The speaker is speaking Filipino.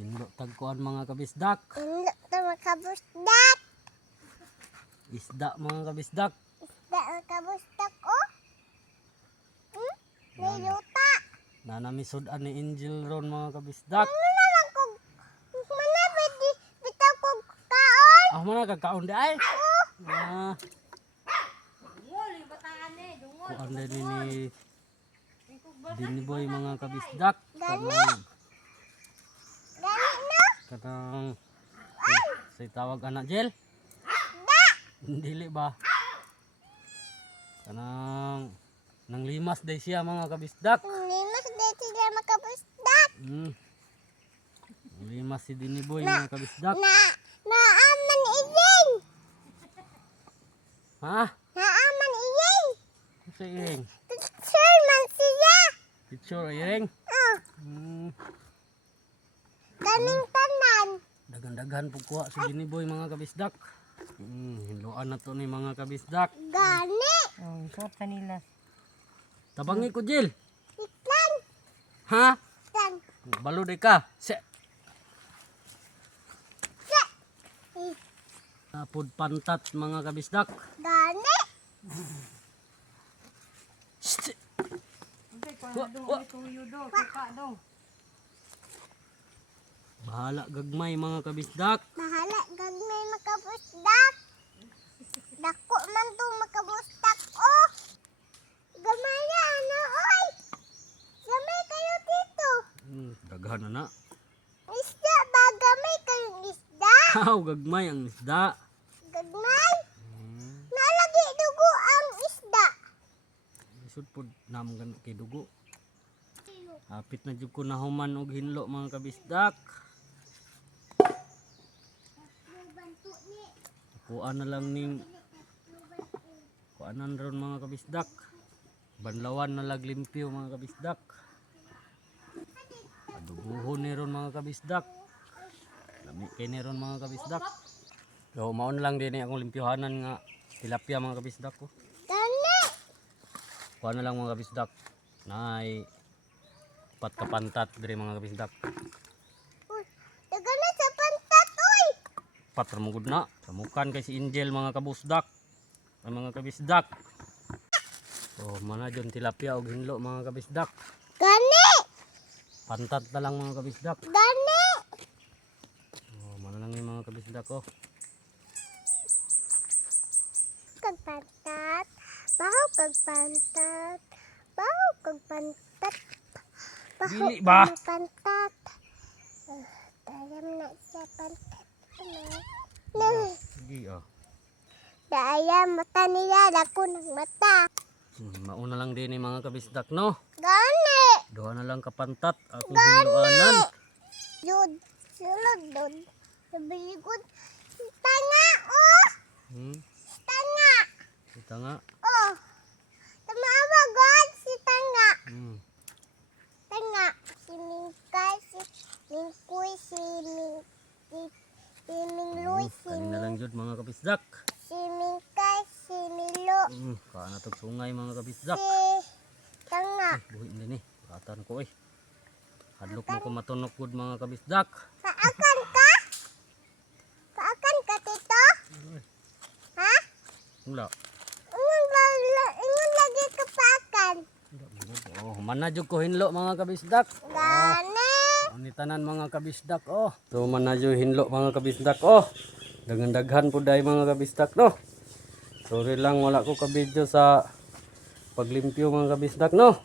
Hinlo tagkuan mga kabisdak. Hinlo ta makabusdak. Isda mga kabisdak. Isda makabusdak oh. Nayuta. Nanamisod ni Angel ron mga kabisdak. Ano naman kog manabit di bitaw kog kaon. Ah, mana kakaon di ay. Ah. Kuan din ni Diniboy mga kabisdak. Gani na. Kanang say tawag anak Jel. Dili ba? Kanang nang limas day siya mga kabisdak. Limas di sila makabusdak. Limas si Diniboy mga kabisdak. Naaman iyeng. Ha? Naaman iyeng. Sa iyeng? Teacher man siya. Teacher iyeng? Kaning tanan. Dagan-dagan po kuha si Diniboy mga kabisdak. Hinluan na to ni mga kabisdak. Gani. Oh, suot kanila. Tabangi ko Jel. Itlan. Ha? Itlan. Balo day ka. Napod pantat mga kabisdak. Gani. Bahala gagmay mga kabisdak. Mahala gagmay makabusdak. Dako man to makabusdak oh. Gamay na ano oy. Gamay kayo dito. Daghan na na. Isda ba gamay kayong isda? How gagmay ang isda. Gagmay. Nalagi dugo ang isda. Isud pod namon gan kay dugo. Hapit na jud ko nahuman og hinlo mga kabisdak. Kuan na lang ning kuanan ron mga kabisdak. Banlawan na lag limpyo mga kabisdak. Aduguhon ni ron mga kabisdak. Lami kay ni ron mga kabisdak. So maon lang din akong limpyohanan nga tilapia mga kabisdak ko. Gani. Kuan na lang mga kabisdak. Nay pat kapantat diri mga kabisdak. Dagan na sa pantat oy. Pat ramugod na. Samukan kay si Angel mga kabusdak. Ang mga kabisdak. So mana jon tilapia og hinlo mga kabisdak. Gani. Pantat na lang mga kabisdak. Gani. Oh, mana lang yung mga kabisdak ko. Kag pantat. Bahaw kag pantat. Bahaw kag pantat. Dili ba? Kag pantat. Tayam na siya pantat. Sige ah. Daya mata niya. Dako ng mata. Mauna lang din yung mga kabisdak no. Gani. Doha na lang kapantat. Ako hinuanan. Yun. Sulod doon. Sabiligod. Tanga oh. Tanga. Kita nga. Oh. Tamawa God si Tanga. Tanga. Si Mingkay. Si Mingkuy. Si Mingluy. Kanina lang jud mga kabisdak. Si Mingkay. Si Milo. Kaana tog sungay mga kabisdak. Si Tanga. Buhi din eh. Katan ko eh. Hadlok mo ko matunok good mga kabisdak. Kaakan ka? Kaakan ka tito? Ha? Wala. Ingon lagi ka paakan. Oh, manadyo ko hinlo mga kabisdak. Gani. Ani tanan mga kabisdak oh. So manadyo hinlo mga kabisdak oh. Daghan-daghan po dai mga kabisdak no. Sorry lang wala ko ka video sa paglimpyo mga kabisdak no.